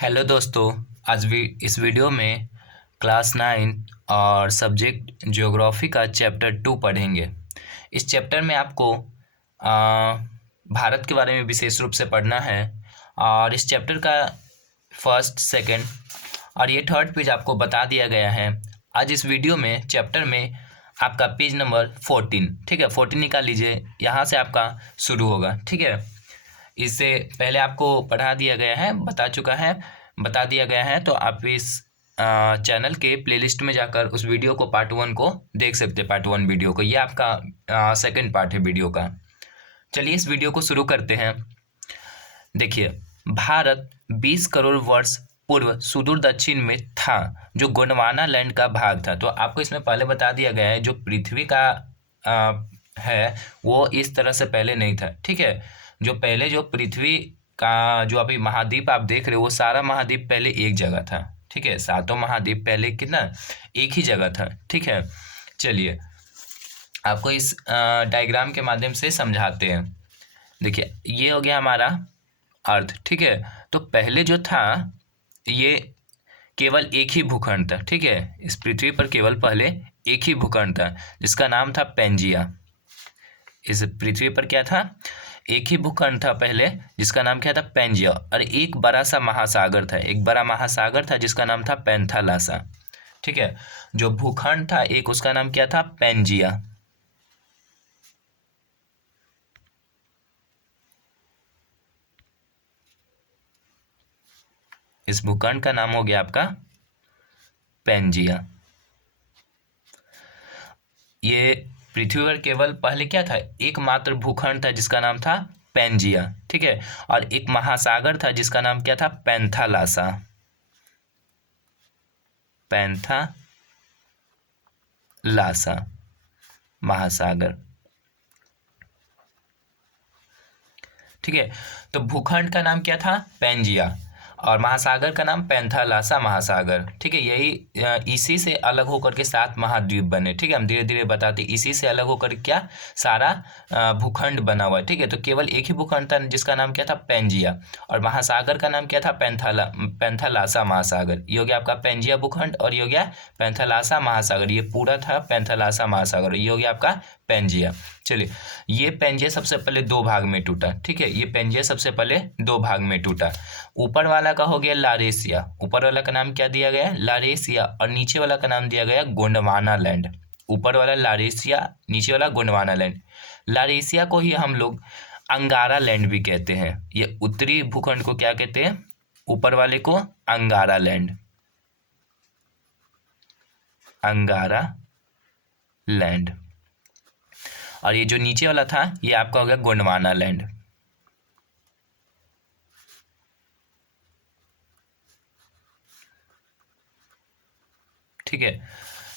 Hello दोस्तों। आज भी इस वीडियो में क्लास 9 और सब्जेक्ट ज्योग्राफी का चैप्टर 2 पढ़ेंगे। इस चैप्टर में आपको भारत के बारे में विशेष रूप से पढ़ना है और इस चैप्टर का फर्स्ट, सेकंड और ये थर्ड पेज आपको बता दिया गया है। आज इस वीडियो में चैप्टर में आपका पेज नंबर 14, ठीक है, 14 निकाल लीजिए, यहाँ से आपका शुरू होगा, ठीक है। इससे पहले आपको पढ़ा दिया गया है, बता दिया गया है, तो आप इस चैनल के प्लेलिस्ट में जाकर उस वीडियो को पार्ट 1 को देख सकते हैं। पार्ट 1 वीडियो को, ये आपका सेकंड पार्ट है वीडियो का। चलिए इस वीडियो को शुरू करते हैं। देखिए, भारत 20 करोड़ वर्ष पूर्व सुदूर दक्षिण में था, जो गोंडवाना लैंड का भाग था। तो आपको इसमें पहले बता दिया गया है, जो पृथ्वी का है वो इस तरह से पहले नहीं था, ठीक है। जो पहले जो पृथ्वी का जो अभी महाद्वीप आप देख रहे हो, वो सारा महाद्वीप पहले एक जगह था, ठीक है। सातों महाद्वीप पहले कितना एक ही जगह था, ठीक है। चलिए आपको इस डायग्राम के माध्यम से समझाते हैं। देखिए, ये हो गया हमारा अर्थ, ठीक है। तो पहले जो था ये केवल एक ही भूखंड था, ठीक है। इस पृथ्वी पर केवल पहले एक ही भूखंड था, जिसका नाम था पेंजिया। इस पृथ्वी पर क्या था, एक ही भूखंड था पहले, जिसका नाम क्या था, पेंजिया। और एक बड़ा सा महासागर था, एक बड़ा महासागर था जिसका नाम था पैंथालासा, ठीक है। जो भूखंड था एक, उसका नाम क्या था, पेंजिया। इस भूखंड का नाम हो गया आपका पेंजिया। ये पृथ्वी पर केवल पहले क्या था, एकमात्र भूखंड था जिसका नाम था पेंजिया, ठीक है। और एक महासागर था जिसका नाम क्या था, पैंथालासा, पैंथालासा महासागर, ठीक है। तो भूखंड का नाम क्या था, पेंजिया, और महासागर का नाम पैंथालासा महासागर, ठीक है। यही इसी से अलग होकर के 7 महाद्वीप बने, ठीक है। हम धीरे धीरे बताते, इसी से अलग होकर क्या सारा भूखंड बना हुआ है, ठीक है। तो केवल एक ही भूखंड था जिसका नाम क्या था, पेंजिया, और महासागर का नाम क्या था, पैंथालासा महासागर। ये हो गया आपका पेंजिया भूखंड, और ये हो गया पैंथालासा महासागर। ये पूरा था पैंथालासा महासागर, ये हो गया आपका पेंजिया। चलिए, ये पेंजिया सबसे पहले 2 भाग में टूटा, ठीक है। ये पेंजिया सबसे पहले 2 भाग में टूटा। ऊपर वाला का हो गया लारेशिया, ऊपर वाला का नाम क्या दिया गया है, लारेशिया, और नीचे वाला का नाम दिया गया गोंडवाना लैंड। ऊपर वाला लारेशिया, नीचे वाला गोंडवाना लैंड। लारेशिया को ही हम लोग अंगारा लैंड भी कहते हैं। ये उत्तरी भूखंड को क्या कहते हैं, ऊपर वाले को अंगारा लैंड, अंगारा लैंड। और ये जो नीचे वाला था ये आपका हो गया गोंडवाना लैंड। ठीक है।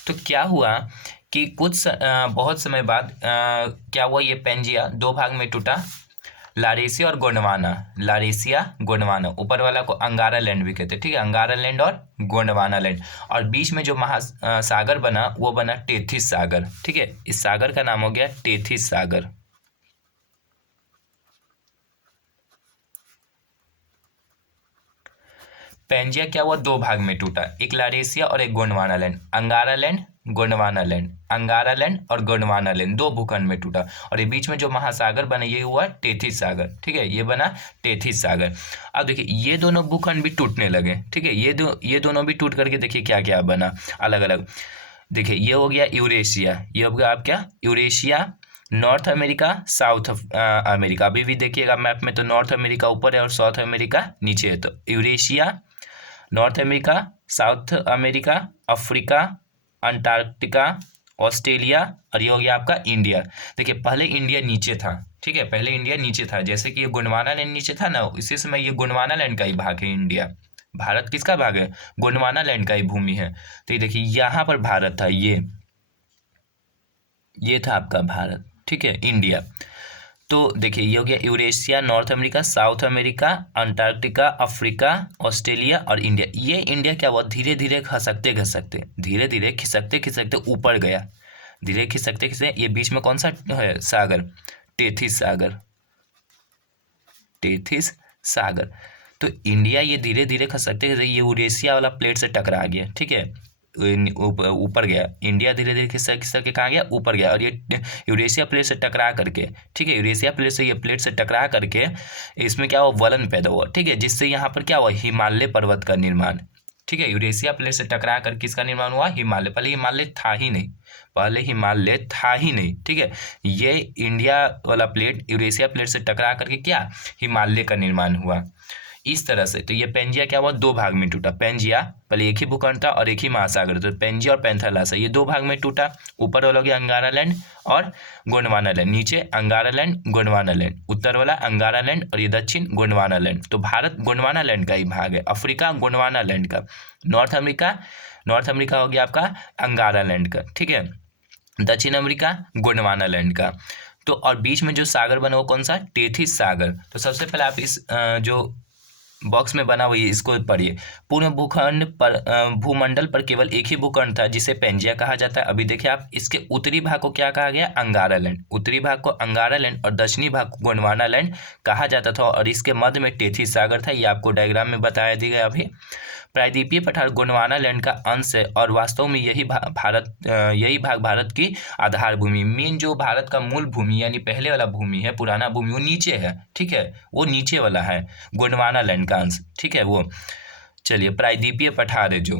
तो क्या हुआ कि बहुत समय बाद क्या हुआ, ये पेंजिया 2 भाग में टूटा, लारेशिया और गोंडवाना। लारेशिया, गोंडवाना, ऊपर वाला को अंगारा लैंड भी कहते हैं, ठीक है। अंगारा लैंड और गोंडवाना लैंड, और बीच में जो महासागर बना वो बना टेथिस सागर, ठीक है। इस सागर का नाम हो गया टेथिस सागर। पेंजिया क्या हुआ, 2 भाग में टूटा, एक लारेशिया और एक गोंडवाना लैंड। अंगारा लैंड, गोंडवाना लैंड, अंगारा लैंड और गोंडवाना लैंड 2 भूखंड में टूटा, और ये बीच में जो महासागर बना ये हुआ टेथिस सागर, ठीक है। ये बना टेथिस सागर। अब देखिए, ये दोनों भूखंड भी टूटने लगे, ठीक है। ये दोनों भी टूट करके देखिए क्या क्या बना अलग अलग। देखिए, ये हो गया यूरेशिया, ये हो गया आप क्या, Eurasia, north America, south America. अभी भी देखिएगा मैप में, तो नॉर्थ अमेरिका ऊपर है और साउथ अमेरिका नीचे है। तो Eurasia, north America, south America, Africa, Antarctica, Australia, और ये हो गया आपका इंडिया। देखिए, पहले इंडिया नीचे था, ठीक है। पहले इंडिया नीचे था, जैसे कि ये गोंडवाना लैंड नीचे था ना, इसी समय ये गोंडवाना लैंड का ही भाग है इंडिया। भारत किसका भाग है, गोंडवाना लैंड का ही भूमि है। तो ये देखिए, यहाँ पर भारत था, ये था आपका भारत, ठीक है, इंडिया। तो देखिए, ये हो गया Eurasia, north America, south America, Antarctica, Africa, Australia और इंडिया। ये इंडिया क्या हुआ, धीरे धीरे खिसकते खिसकते ऊपर गया, धीरे खिसकते खिसकते। ये बीच में कौन सा है सागर, टेथिस सागर, टेथिस सागर। तो इंडिया ये धीरे धीरे खसकते खसकते ये यूरेशिया वाला प्लेट से टकरा गया, ठीक है, ऊपर गया। इंडिया धीरे धीरे खिसक खिसक के कहाँ गया, ऊपर गया, और ये यूरेशिया प्लेट से टकरा करके, ठीक है, यूरेशिया प्लेट से ये प्लेट से टकरा करके इसमें क्या हुआ, वलन पैदा हुआ, ठीक है, जिससे यहाँ पर क्या हुआ, हिमालय पर्वत का निर्माण, ठीक है, यूरेशिया प्लेट से टकरा कर किसका निर्माण हुआ, हिमालय। पहले हिमालय था ही नहीं, पहले हिमालय था ही नहीं, ठीक है, ये इंडिया वाला प्लेट यूरेशिया प्लेट से टकरा करके क्या, हिमालय का निर्माण हुआ इस तरह से। तो ये पेंजिया क्या हुआ, दो भाग में टूटा। पेंजिया पहले एक ही भूखंड था और एक ही महासागर, तो पेंजिया और पैंथालासा ये दो भाग में टूटा। ऊपर वाला हो गया अंगारा लैंड और गोंडवाना लैंड, नीचे अंगारा लैंड गोंडवाना लैंड, उत्तर वाला अंगारा लैंड और ये दक्षिण गोंडवाना लैंड। तो भारत गोंडवाना लैंड का ही भाग है, अफ्रीका गोंडवाना लैंड का, नॉर्थ अमेरिका हो गया आपका अंगारा लैंड का, ठीक है, दक्षिण अमेरिका गोंडवाना लैंड का। तो और बीच में जो सागर बना वो कौन सा, टेथिस सागर। तो सबसे पहले आप इस जो बॉक्स में बना हुआ है इसको पढ़िए। पूर्ण भूखंड पर भूमंडल पर केवल एक ही भूखंड था जिसे पेंजिया कहा जाता है। अभी देखिए आप, इसके उत्तरी भाग को क्या कहा गया, अंगारा लैंड, उत्तरी भाग को अंगारा लैंड और दक्षिणी भाग को गोंडवाना लैंड कहा जाता था, और इसके मध्य में टेथिस सागर था। ये आपको डायग्राम में बताया दिया गया अभी। प्रायद्वीपीय पठार गोंडवाना लैंड का अंश है और वास्तव में यही भाग भारत की आधार भूमि, मेन जो भारत का मूल भूमि यानी पहले वाला भूमि है, पुराना भूमि, वो नीचे है, ठीक है, वो नीचे वाला है गोंडवाना लैंड का अंश, ठीक है वो। चलिए प्रायद्वीपीय पठार है जो,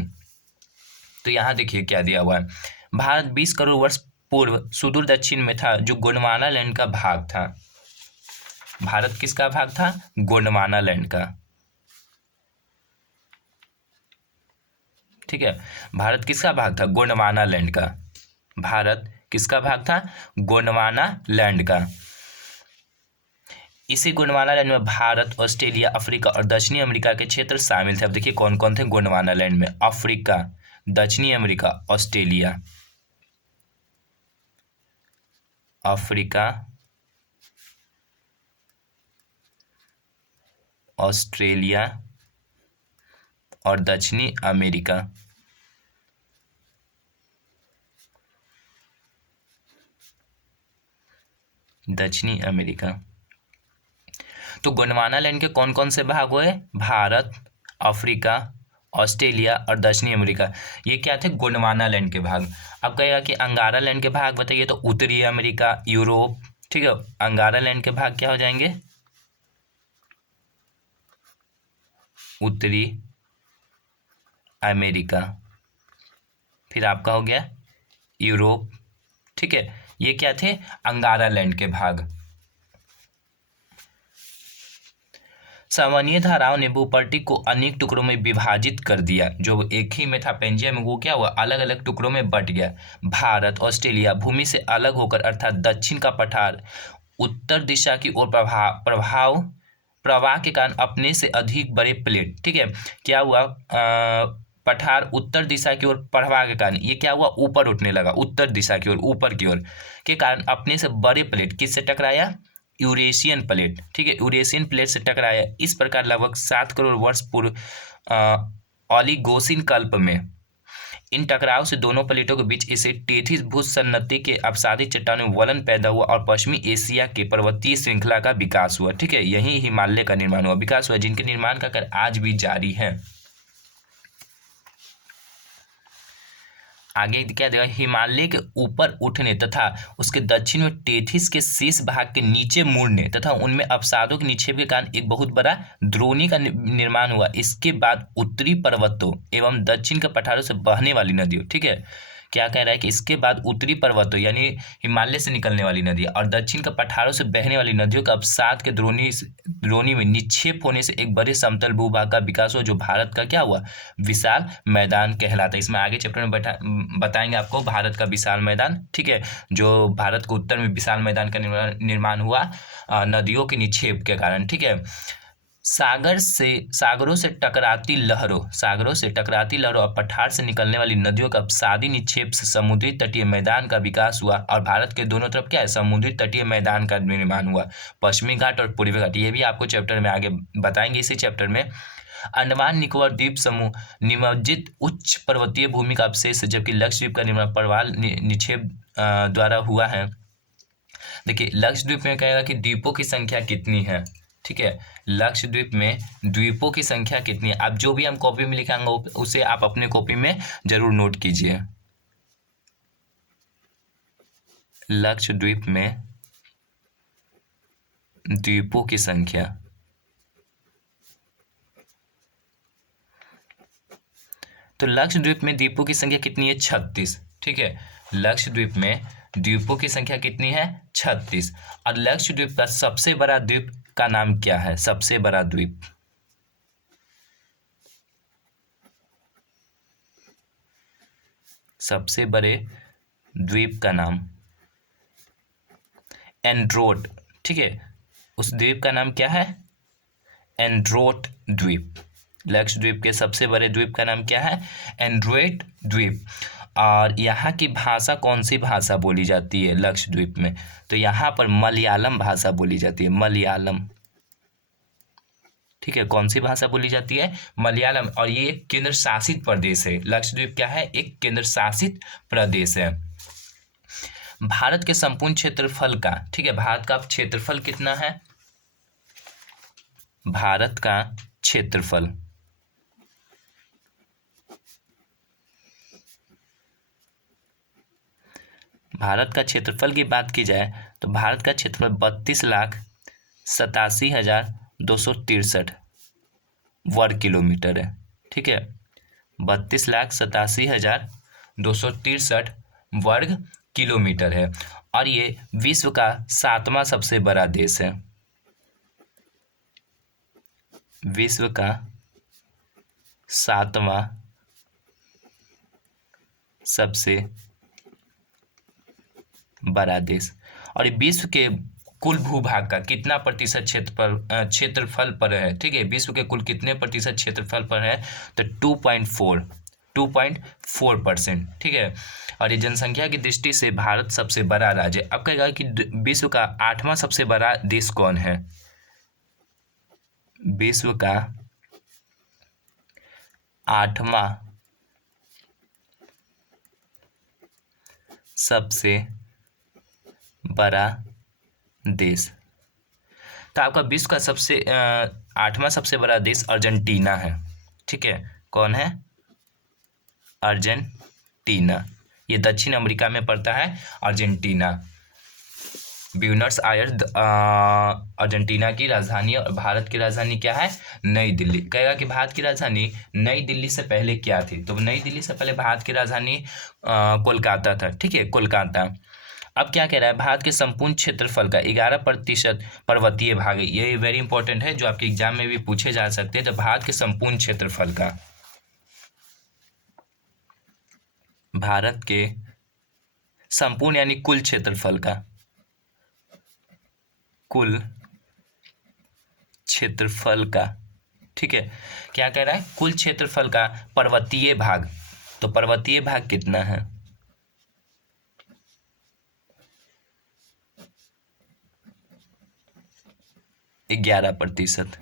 तो यहाँ देखिए क्या दिया हुआ है, भारत 20 करोड़ वर्ष पूर्व सुदूर दक्षिण में था जो गोंडवाना लैंड का भाग था। भारत किसका भाग था, गोंडवाना लैंड का, ठीक है, भारत किसका भाग था, गोंडवाना लैंड का, भारत किसका भाग था, गोंडवाना लैंड का। इसी गोंडवाना लैंड में भारत, ऑस्ट्रेलिया, अफ्रीका और दक्षिणी अमेरिका के क्षेत्र शामिल थे। अब देखिए कौन कौन थे गोंडवाना लैंड में, अफ्रीका, दक्षिणी अमेरिका, ऑस्ट्रेलिया, अफ्रीका, ऑस्ट्रेलिया और दक्षिणी अमेरिका। दक्षिणी अमेरिका। तो गोंडवाना लैंड के कौन कौन से भाग हुए, भारत, अफ्रीका, ऑस्ट्रेलिया और दक्षिणी अमेरिका, ये क्या थे, गोंडवाना लैंड के भाग। अब कहेगा कि अंगारा लैंड के भाग बताइए, तो उत्तरी अमेरिका, यूरोप, ठीक है, अंगारा लैंड के भाग क्या हो जाएंगे, उत्तरी अमेरिका, फिर आपका हो गया यूरोप, ठीक है, ये क्या थे, अंगारा लैंड के भाग। सामान्य धाराओं ने भूपट्टी को अनेक टुकड़ों में विभाजित कर दिया। जो एक ही में था पेंजिया में, वो क्या हुआ, अलग अलग टुकड़ों में बट गया। भारत, ऑस्ट्रेलिया भूमि से अलग होकर अर्थात दक्षिण का पठार उत्तर दिशा की ओर प्रवाह के कारण अपने से अधिक बड़े प्लेट, ठीक है, क्या हुआ, पठार उत्तर दिशा की ओर प्रवाह के कारण ये क्या हुआ, ऊपर उठने लगा, उत्तर दिशा की ओर, ऊपर की ओर के कारण अपने से बड़े प्लेट किससे टकराया, यूरेशियन प्लेट, ठीक है, यूरेशियन प्लेट से टकराया। इस प्रकार लगभग 7 करोड़ वर्ष पूर्व ओलिगोसिन कल्प में इन टकराव से दोनों प्लेटों के बीच इसे टेथिस भूसन्नति के अपसादित चट्टानों में वलन पैदा हुआ और पश्चिमी एशिया के पर्वतीय श्रृंखला का विकास हुआ, ठीक है, यही हिमालय का निर्माण हुआ, विकास हुआ, जिनके निर्माण का कार्य आज भी जारी है। आगे क्या देगा, हिमालय के ऊपर उठने तथा उसके दक्षिण में टेथिस के शेष भाग के नीचे मुड़ने तथा उनमें अपसादों के निक्षेप के कारण एक बहुत बड़ा द्रोणी का निर्माण हुआ। इसके बाद उत्तरी पर्वतों एवं दक्षिण के पठारों से बहने वाली नदियों, ठीक है, क्या कह रहा है कि इसके बाद उत्तरी पर्वतों यानी हिमालय से निकलने वाली नदियाँ और दक्षिण के पठारों से बहने वाली नदियों का अपसाद के द्रोणी में निक्षेप होने से एक बड़े समतल भूभाग का विकास हुआ जो भारत का क्या हुआ, विशाल मैदान कहलाता है। इसमें आगे चैप्टर में बताएंगे आपको भारत का विशाल मैदान, ठीक है, जो भारत को उत्तर में विशाल मैदान का निर्माण हुआ नदियों के निक्षेप के कारण, ठीक है। सागरों से टकराती लहरों और पठार से निकलने वाली नदियों का अपसादी निक्षेप से समुद्री तटीय मैदान का विकास हुआ और भारत के दोनों तरफ क्या है, समुद्री तटीय मैदान का निर्माण हुआ। पश्चिमी घाट और पूर्वी घाट, ये भी आपको चैप्टर में आगे बताएंगे। इसी चैप्टर में अंडमान निकोबार द्वीप समूह निमज्जित उच्च पर्वतीय भूमि का अवशेष, जबकि लक्षद्वीप का निर्माण प्रवाल निक्षेप द्वारा हुआ है। देखिए लक्षद्वीप में कहेगा कि द्वीपों की संख्या कितनी है, ठीक है, लक्षद्वीप में द्वीपों की संख्या कितनी है? आप जो भी हम कॉपी में लिखाएंगे उसे आप अपने कॉपी में जरूर नोट कीजिए। लक्षद्वीप में द्वीपों की संख्या, तो लक्षद्वीप में द्वीपों की संख्या कितनी है? 36। ठीक है, लक्षद्वीप में द्वीपों की संख्या कितनी है? 36। और लक्षद्वीप का सबसे बड़ा द्वीप का नाम क्या है? सबसे बड़ा द्वीप, सबसे बड़े द्वीप का नाम एंड्रोट। ठीक है, उस द्वीप का नाम क्या है? एंड्रोट द्वीप। लक्षद्वीप के सबसे बड़े द्वीप का नाम क्या है? एंड्रोट द्वीप। और यहाँ की भाषा कौन सी भाषा बोली जाती है लक्षद्वीप में? तो यहाँ पर मलयालम भाषा बोली जाती है, मलयालम। ठीक है, कौन सी भाषा बोली जाती है? मलयालम। और ये एक केंद्र शासित प्रदेश है। लक्षद्वीप क्या है? एक केंद्र शासित प्रदेश है। भारत के संपूर्ण क्षेत्रफल का, ठीक है, भारत का क्षेत्रफल कितना है? भारत का क्षेत्रफल, भारत का क्षेत्रफल की बात की जाए तो भारत का क्षेत्रफल 32,87,263 वर्ग किलोमीटर है। ठीक है, 32,87,263 वर्ग किलोमीटर है। और ये विश्व का 7वां सबसे बड़ा देश है, विश्व का 7वां सबसे बड़ा देश। और विश्व के कुल भूभाग का कितना प्रतिशत क्षेत्रफल पर है? ठीक है, विश्व के कुल कितने प्रतिशत क्षेत्रफल पर है? तो 2.4%। ठीक है, और ये जनसंख्या की दृष्टि से भारत सबसे बड़ा राज्य है। अब कहेगा कि विश्व का 8वां सबसे बड़ा देश कौन है? विश्व का 8वां सबसे बड़ा देश, तो आपका विश्व का सबसे 8वां सबसे बड़ा देश अर्जेंटीना है। ठीक है, कौन है? अर्जेंटीना। ये दक्षिण अमेरिका में पड़ता है, अर्जेंटीना। ब्यूनस आयर्स अर्जेंटीना की राजधानी, और भारत की राजधानी क्या है? नई दिल्ली। कहेगा कि भारत की राजधानी नई दिल्ली से पहले क्या थी? तो नई दिल्ली से पहले भारत की राजधानी कोलकाता था। ठीक है, कोलकाता। अब क्या कह रहा है? भारत के संपूर्ण क्षेत्रफल का 11% पर्वतीय भाग है। ये वेरी इंपॉर्टेंट है, जो आपके एग्जाम में भी पूछे जा सकते हैं। तो भारत के संपूर्ण क्षेत्रफल का, भारत के संपूर्ण यानी कुल क्षेत्रफल का, कुल क्षेत्रफल का, ठीक है, क्या कह रहा है? कुल क्षेत्रफल का पर्वतीय भाग। तो पर्वतीय भाग कितना है? 11%।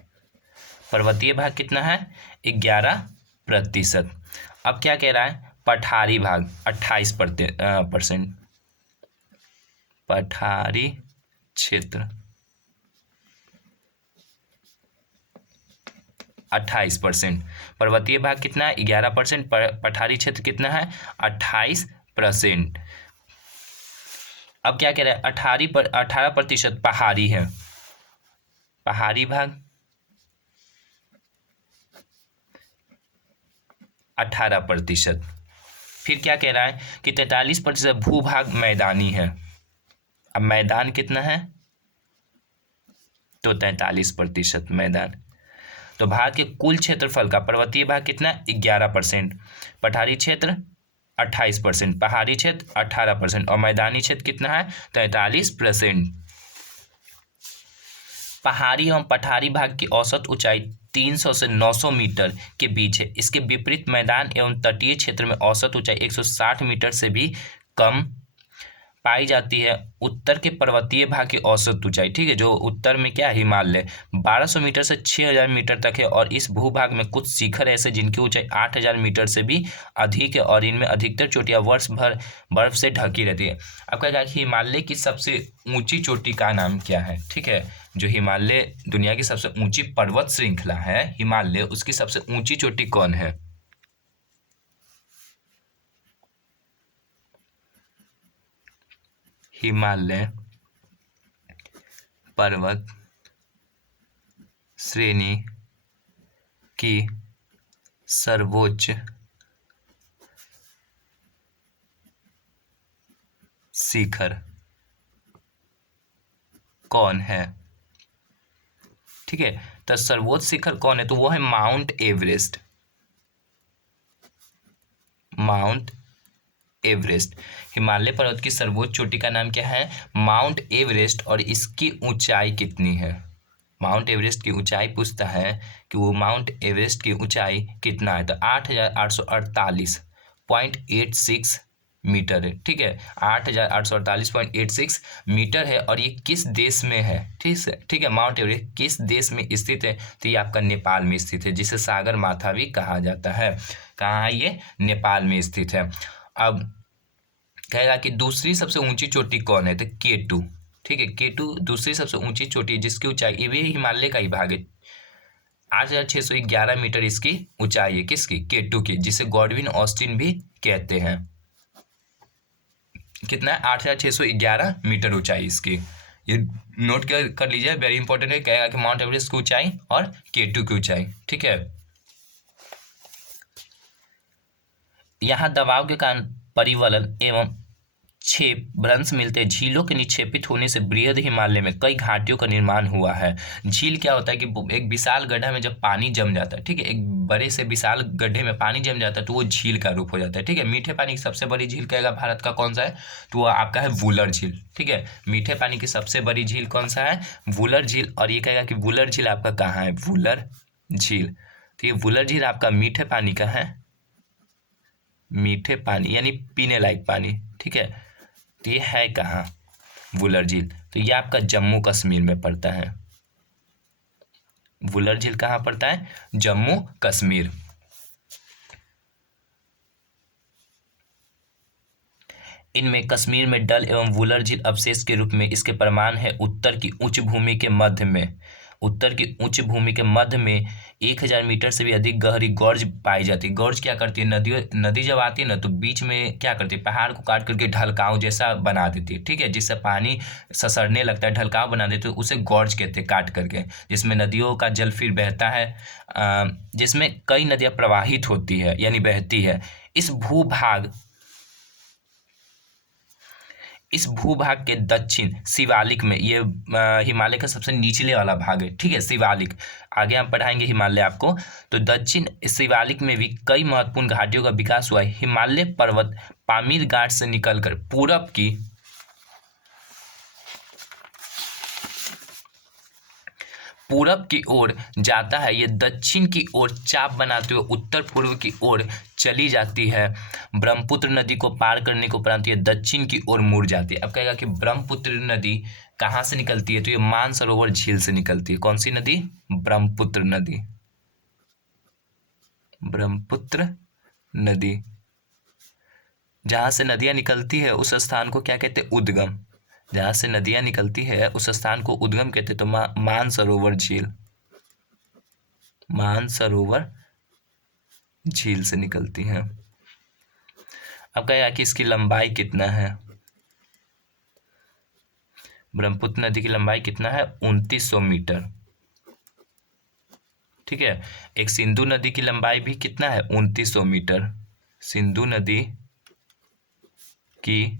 पर्वतीय भाग कितना है? 11%। अब क्या कह रहा है? पठारी भाग 28%। पठारी क्षेत्र 28%। पर्वतीय भाग कितना है? 11%। पठारी क्षेत्र कितना है? 28%। अब क्या कह रहा है? 18% पहाड़ी है, पहाड़ी भाग 18%। फिर क्या कह रहा है कि 43% भूभाग मैदानी है। अब मैदान कितना है? तो 43% मैदान। तो भारत के कुल क्षेत्रफल का पर्वतीय भाग कितना? 11%, पठारी क्षेत्र 28%, पहाड़ी क्षेत्र 18% और मैदानी क्षेत्र कितना है? 43%। पहाड़ी एवं पठारी भाग की औसत ऊंचाई 300 से 900 मीटर के बीच है। इसके विपरीत मैदान एवं तटीय क्षेत्र में औसत ऊंचाई 160 मीटर से भी कम पाई जाती है उत्तर के पर्वतीय भाग की औसत ऊंचाई। ठीक है, जो उत्तर में क्या है, हिमालय 1200 मीटर से 6000 मीटर तक है। और इस भूभाग में कुछ शिखर ऐसे जिनकी ऊंचाई 8000 मीटर से भी अधिक है और इनमें अधिकतर चोटियां वर्ष भर बर्फ से ढकी रहती है। अब कहेगा कि हिमालय की सबसे ऊंची चोटी का नाम क्या है। ठीक है, जो हिमालय दुनिया की सबसे ऊंची पर्वत श्रृंखला है हिमालय, उसकी सबसे ऊंची चोटी कौन है। हिमालय पर्वत श्रेणी की सर्वोच्च शिखर कौन है। ठीक है, तो सर्वोच्च शिखर कौन है, तो वो है mount Everest. Mount Everest Himalaya पर्वत की सर्वोच्च चोटी का नाम क्या है, माउंट एवरेस्ट। और इसकी ऊंचाई कितनी है, माउंट एवरेस्ट की ऊंचाई पूछता है कि वो माउंट एवरेस्ट की ऊंचाई कितना है, तो 8848.86 मीटर है। ठीक है, 8848.86 मीटर है। और ये किस देश में है, ठीक है, माउंट एवरेस्ट किस देश में स्थित है, तो ये आपका नेपाल में स्थित है, जिसे सागर माथा भी कहा जाता है। कहाँ है ये, नेपाल में स्थित है। अब कहेगा कि दूसरी सबसे ऊंची चोटी कौन है, तो K2। ठीक है, K2 दूसरी सबसे ऊंची चोटी जिसकी ऊंचाई, ये भी हिमालय का ही भाग है, 8611 मीटर इसकी ऊंचाई है, किसकी, K2 की, जिसे गॉडविन ऑस्टिन भी कहते हैं। कितना है, 8611 मीटर ऊंचाई इसकी, ये नोट कर लीजिए, वेरी इंपॉर्टेंट है। कहेगा कि माउंट एवरेस्ट की ऊंचाई और K2 की ऊंचाई। ठीक है, यहाँ दबाव के कारण परिवलन एवं छेप भ्रंश मिलते, झीलों के निक्षेपित होने से बृहद हिमालय में कई घाटियों का निर्माण हुआ है। झील क्या होता है कि एक विशाल गड्ढा में जब पानी जम जाता है, ठीक है, एक बड़े से विशाल गड्ढे में पानी जम जाता है तो वो झील का रूप हो जाता है। ठीक है, मीठे पानी की सबसे बड़ी झील कहेगा भारत का कौन सा है, तो वो आपका है वुलर झील। ठीक है, मीठे पानी की सबसे बड़ी झील कौन सा है, वुलर झील। और ये कहेगा कि वुलर झील आपका कहाँ है, वुलर झील। तो ये वुलर झील आपका मीठे पानी का है, मीठे पानी यानी पीने लायक पानी। ठीक है, तो ये है कहाँ, वुलर झील, तो ये आपका जम्मू कश्मीर में पड़ता है। वुलर झील कहाँ पड़ता है, जम्मू कश्मीर। इनमें कश्मीर में डल एवं वुलर झील अवशेष के रूप में इसके प्रमाण है उत्तर की उच्च भूमि के मध्य में, उत्तर की उच्च भूमि के मध्य में 1000 मीटर से भी अधिक गहरी गॉर्ज पाई जाती है। गॉर्ज क्या करती है, नदी जब आती है ना तो बीच में क्या करती है, पहाड़ को काट करके ढलकाव जैसा बना देती है। ठीक है, जिससे पानी ससरने लगता है, ढलकाव बना देती है, उसे गॉर्ज कहते हैं, काट करके, जिसमें नदियों का जल फिर बहता है, जिसमें कई नदियाँ प्रवाहित होती है यानी बहती है। इस भूभाग के दक्षिण शिवालिक में, ये हिमालय का सबसे निचले वाला भाग है। ठीक है, शिवालिक, आगे हम पढ़ाएंगे हिमालय आपको। तो दक्षिण शिवालिक में भी कई महत्वपूर्ण घाटियों का विकास हुआ है। हिमालय पर्वत पामीर घाट से निकलकर पूरब की ओर जाता है, ये दक्षिण की ओर चाप बनाते हुए उत्तर पूर्व की ओर चली जाती है। ब्रह्मपुत्र नदी को पार करने के उपरांत ये दक्षिण की ओर मुड़ जाती है। अब कहेगा कि ब्रह्मपुत्र नदी कहाँ से निकलती है, तो ये मानसरोवर झील से निकलती है। कौन सी नदी, ब्रह्मपुत्र नदी। ब्रह्मपुत्र नदी, जहाँ से नदियाँ निकलती है उस स्थान को क्या कहते हैं, उद्गम। जहाँ से नदियाँ निकलती है उस स्थान को उद्गम कहते हैं। तो मानसरोवर झील, मानसरोवर झील से निकलती हैं। अब कहेगा कि इसकी लंबाई कितना है, ब्रह्मपुत्र नदी की लंबाई कितना है, 2900 मीटर। ठीक है, एक सिंधु नदी की लंबाई भी कितना है, 2900 मीटर। सिंधु नदी की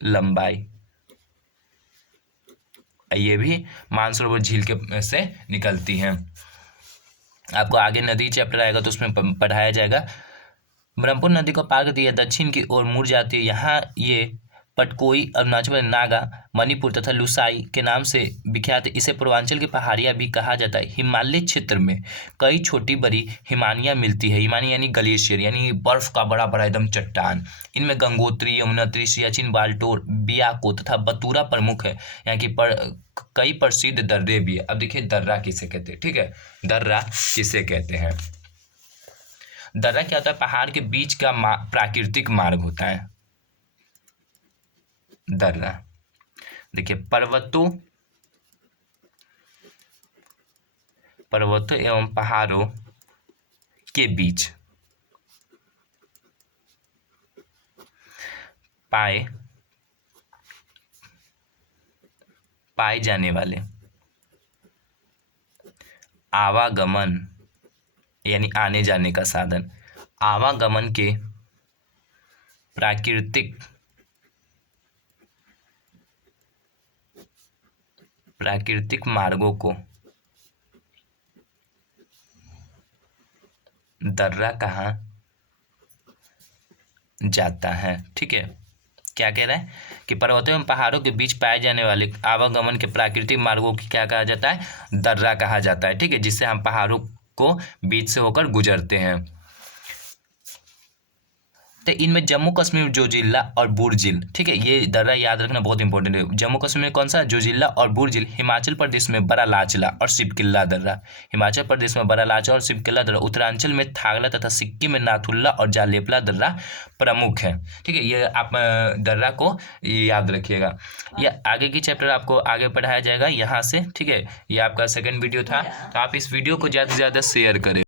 लंबाई, ये भी मानसरोवर झील के से निकलती हैं। आपको आगे नदी चैप्टर आएगा तो उसमें पढ़ाया जाएगा। ब्रह्मपुत्र नदी को पार करती है, दक्षिण की ओर मुड़ जाती है। यहाँ ये पटकोई अरुणाचल प्रदेश, नागा मणिपुर तथा लुसाई के नाम से विख्यात है। इसे पूर्वांचल की पहाड़ियाँ भी कहा जाता है। हिमालय क्षेत्र में कई छोटी बड़ी हिमानियाँ मिलती है। हिमानी यानी ग्लेशियर, यानी बर्फ का बड़ा बड़ा एकदम चट्टान। इनमें गंगोत्री, यमुनोत्री, सियाचिन, बाल्टोर, बियाको तथा बतूरा प्रमुख है। यहाँ की कई प्रसिद्ध दर्रे भी है। अब देखिए दर्रा किसे कहते हैं, ठीक है, दर्रा किसे कहते हैं। दर्रा क्या होता है, पहाड़ के बीच का प्राकृतिक मार्ग होता है दर्रा। देखिए पर्वतों एवं पहाड़ों के बीच पाए जाने वाले आवागमन यानी आने जाने का साधन, आवागमन के प्राकृतिक मार्गों को दर्रा कहा जाता है। ठीक है, क्या कह रहा है कि पर्वतों एवं पहाड़ों के बीच पाए जाने वाले आवागमन के प्राकृतिक मार्गों की क्या कहा जाता है, दर्रा कहा जाता है। ठीक है, जिससे हम पहाड़ों को बीच से होकर गुजरते हैं। तो इनमें जम्मू कश्मीर जोजिल्ला और बुर्जिल, ठीक है, ये दर्रा याद रखना बहुत इंपॉर्टेंट है। जम्मू कश्मीर में कौन सा, जोजिल्ला और बुर्जिल। हिमाचल प्रदेश में बड़ा लाचला और सिपकिल्ला दर्रा। हिमाचल प्रदेश में बड़ा लाचला और सिपकिल्ला दर्रा। उत्तरांचल में थागला तथा सिक्किम में नाथुल्ला और जालेपला दर्रा प्रमुख है। ठीक है, ये आप दर्रा को याद रखिएगा। ये आगे की चैप्टर आपको आगे पढ़ाया जाएगा यहाँ से। ठीक है, ये आपका सेकेंड वीडियो था, तो आप इस वीडियो को ज़्यादा से ज़्यादा शेयर करें।